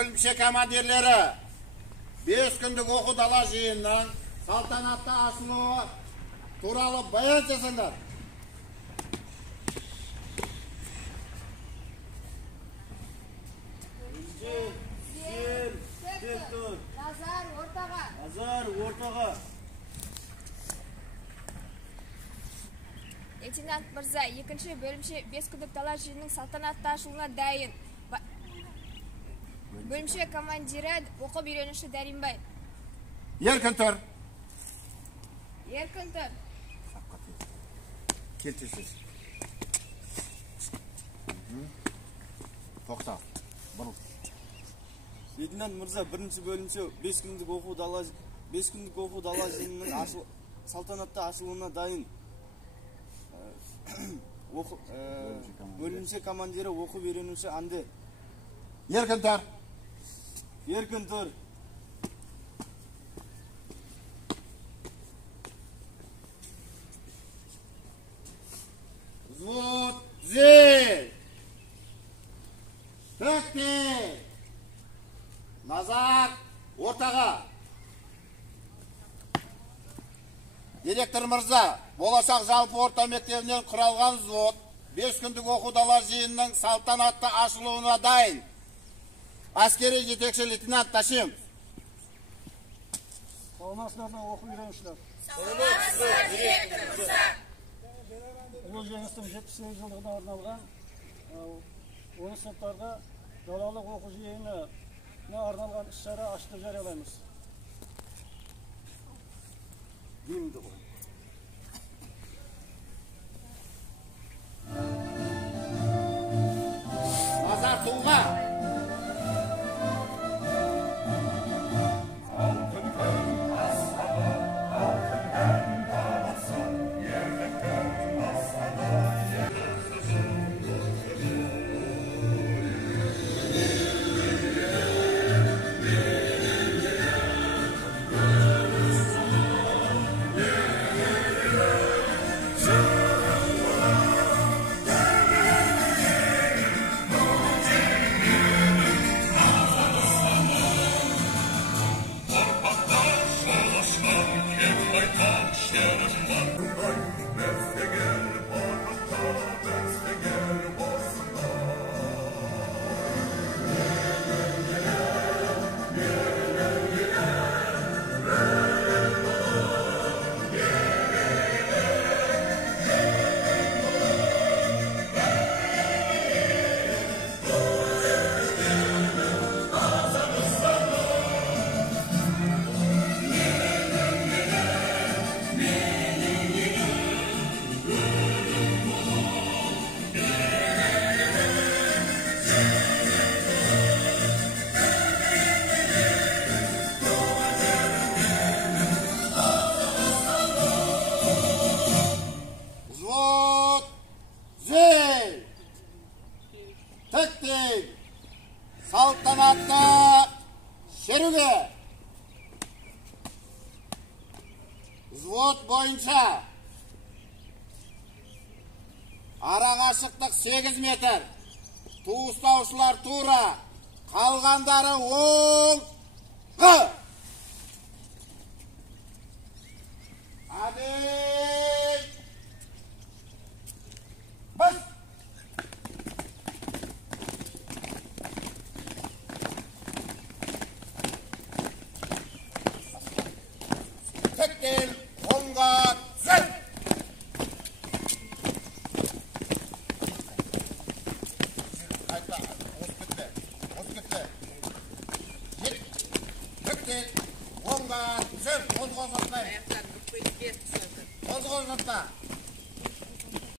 бөлімше командирлері 5 күндік оқу дала жиынының салтанатты ашылуы туралы баян жасаңдар. Назар ортаға. Лейтенант мырза, екінші бөлімше 5 күндік дала жиынының салтанатты ашылуына дайын. Бөлімше командирі оқып үйренуші Дәринбай. Еркін тұр. Еркін тұр. Келтесіз. Тоқта. Бұрыл. Лейтенант мырза, бірінші бөлімше 5 күндік оқу дала жиынының салтанатты ашылуына дайын. Бөлімше командирі оқып үйренуші Анде. Еркін тұр. Еркін тұр. Взвод, зель. Төкте. Назар, ортаға. Директор мырза, болашақ жалпы орта мектебінен құралған взвод 5 күндік оқу дала жиынының салтанатты ашылуына дайын. Әскери жетекші лейтенант Ташим. Саламатсыздар оқу үйренушілер. Саламатсыздар, директор мырза. Ұлы жеңістің 78 жылдығына арналған 10 сыныптарда далалық оқу жиынына арналған іс-шара ашылып жариялаймыз. Деймді ғой. Назар тұлға. Салтанатты шеруге. Взвод бойынша арақашықтық 8 метр. Туыстаушылар тура, қалғандары оңғы. Әдел. Біз. Tekkel, onga, zel. Kayıtla, hospitte. Tekkel, onga, zel. Oldu.